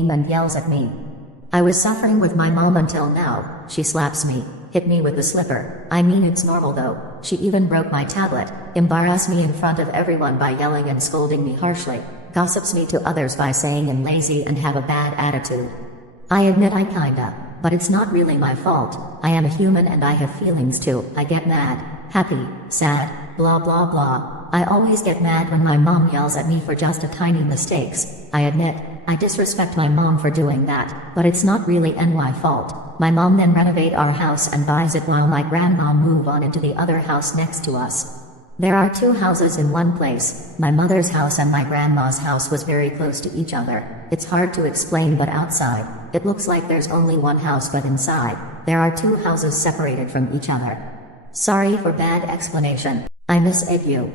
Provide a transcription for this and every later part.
name and yells at me. I was suffering with my mom until now. She slaps me, hit me with the slipper. I mean, it's normal though. She even broke my tablet, embarrassed me in front of everyone by yelling and scolding me harshly, gossips me to others by saying I'm lazy and have a bad attitude. I admit I kinda, but it's not really my fault. I am a human and I have feelings too. I get mad, happy, sad, blah blah blah. I always get mad when my mom yells at me for just a tiny mistakes. I admit, I disrespect my mom for doing that, but it's not really my fault. My mom then renovate our house and buys it while my grandma move on into the other house next to us. There are two houses in one place. My mother's house and my grandma's house was very close to each other. It's hard to explain, but outside, it looks like there's only one house, but inside, there are two houses separated from each other. Sorry for bad explanation. I miss you.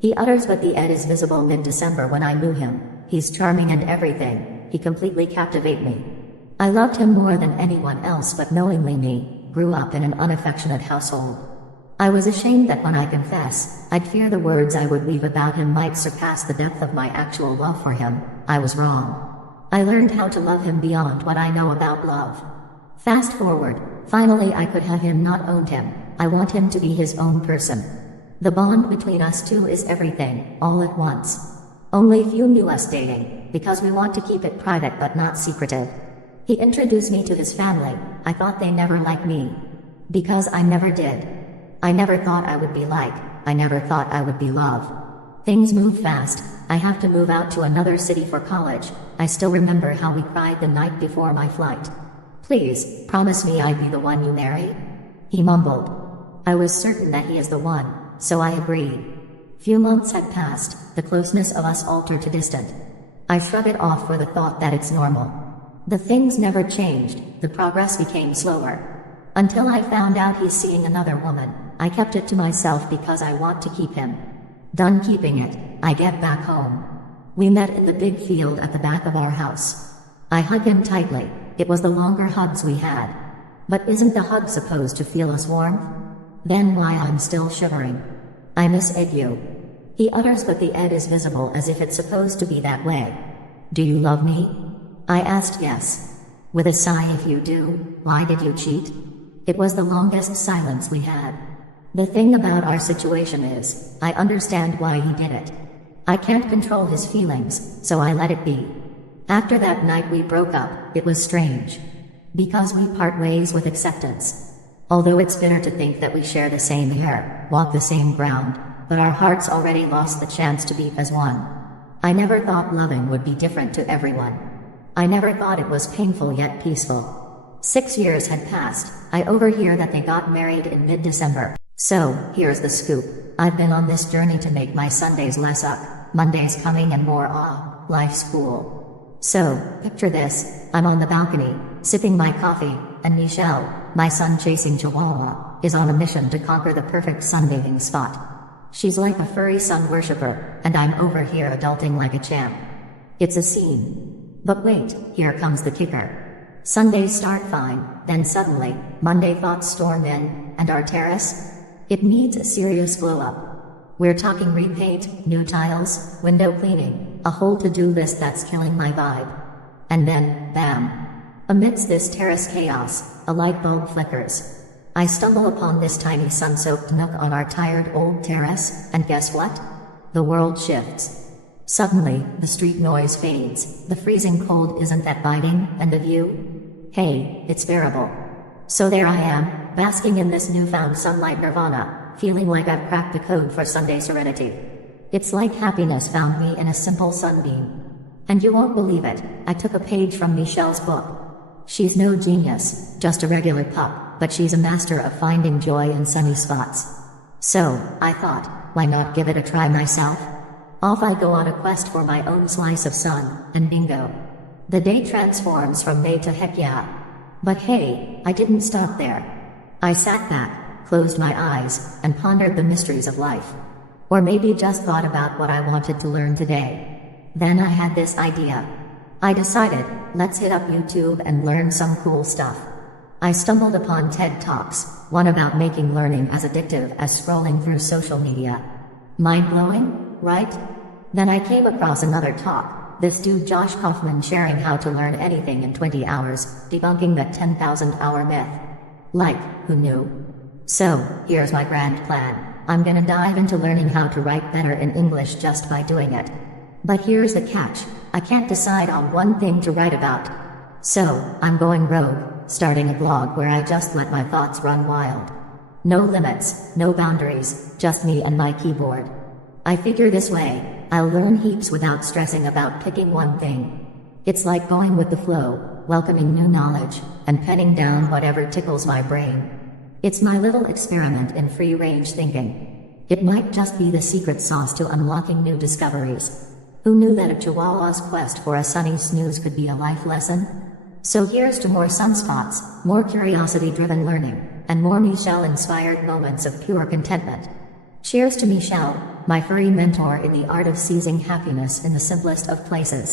He utters, but the Ed is visible mid-December when I knew him. He's charming and everything. He completely captivated me. I loved him more than anyone else, but knowingly me, grew up in an unaffectionate household. I was ashamed that when I confess, I'd fear the words I would leave about him might surpass the depth of my actual love for him. I was wrong. I learned how to love him beyond what I know about love. Fast forward, finally I could have him, not owned him. I want him to be his own person. The bond between us two is everything, all at once. Only few knew us dating, because we want to keep it private but not secretive. He introduced me to his family. I thought they never liked me. Because I never did. I never thought I would be liked. I never thought I would be loved. Things move fast. I have to move out to another city for college. I still remember how we cried the night before my flight. Please, promise me I'd be the one you marry? He mumbled. I was certain that he is the one. So I agreed. Few months had passed, the closeness of us altered to distant. I shrug it off for the thought that it's normal. The things never changed, the progress became slower. Until I found out he's seeing another woman. I kept it to myself because I want to keep him. Done keeping it, I get back home. We met in the big field at the back of our house. I hug him tightly. It was the longer hugs we had. But isn't the hug supposed to feel us warm? Then why I'm still shivering. I miss you. He utters, but the Ed is visible as if it's supposed to be that way. Do you love me? I asked yes. With a sigh, if you do, why did you cheat? It was the longest silence we had. The thing about our situation is, I understand why he did it. I can't control his feelings, so I let it be. After that night we broke up. It was strange. Because we part ways with acceptance. Although it's bitter to think that we share the same air, walk the same ground, but our hearts already lost the chance to be as one. I never thought loving would be different to everyone. I never thought it was painful yet peaceful. 6 years had passed. I overhear that they got married in mid-December. So, here's the scoop. I've been on this journey to make my Sundays less up, Mondays coming and more life's cool. So, picture this. I'm on the balcony, sipping my coffee, and Michelle, my sun-chasing chihuahua, is on a mission to conquer the perfect sunbathing spot. She's like a furry sun worshipper, and I'm over here adulting like a champ. It's a scene. But wait, here comes the kicker. Sundays start fine, then suddenly, Monday thoughts storm in, and our terrace? It needs a serious glow-up. We're talking repaint, new tiles, window cleaning, a whole to-do list that's killing my vibe. And then, bam. Amidst this terrace chaos, a light bulb flickers. I stumble upon this tiny sun-soaked nook on our tired old terrace, and guess what? The world shifts. Suddenly, the street noise fades, the freezing cold isn't that biting, and the view? Hey, it's bearable. So there I am, basking in this newfound sunlight nirvana, feeling like I've cracked the code for Sunday serenity. It's like happiness found me in a simple sunbeam. And you won't believe it, I took a page from Michelle's book. She's no genius, just a regular pup, but she's a master of finding joy in sunny spots. So, I thought, why not give it a try myself? Off I go on a quest for my own slice of sun, and bingo. The day transforms from May to heck yeah. But hey, I didn't stop there. I sat back, closed my eyes, and pondered the mysteries of life. Or maybe just thought about what I wanted to learn today. Then I had this idea. I decided, let's hit up YouTube and learn some cool stuff. I stumbled upon TED Talks, one about making learning as addictive as scrolling through social media. Mind-blowing, right? Then I came across another talk, this dude Josh Kaufman sharing how to learn anything in 20 hours, debunking that 10,000 hour myth. Like, who knew? So, here's my grand plan. I'm gonna dive into learning how to write better in English just by doing it. But here's the catch. I can't decide on one thing to write about. So, I'm going rogue, starting a blog where I just let my thoughts run wild. No limits, no boundaries, just me and my keyboard. I figure this way, I'll learn heaps without stressing about picking one thing. It's like going with the flow, welcoming new knowledge, and penning down whatever tickles my brain. It's my little experiment in free-range thinking. It might just be the secret sauce to unlocking new discoveries. Who knew that a chihuahua's quest for a sunny snooze could be a life lesson? So here's to more sunspots, more curiosity-driven learning, and more Michelle-inspired moments of pure contentment. Cheers to Michelle, my furry mentor in the art of seizing happiness in the simplest of places.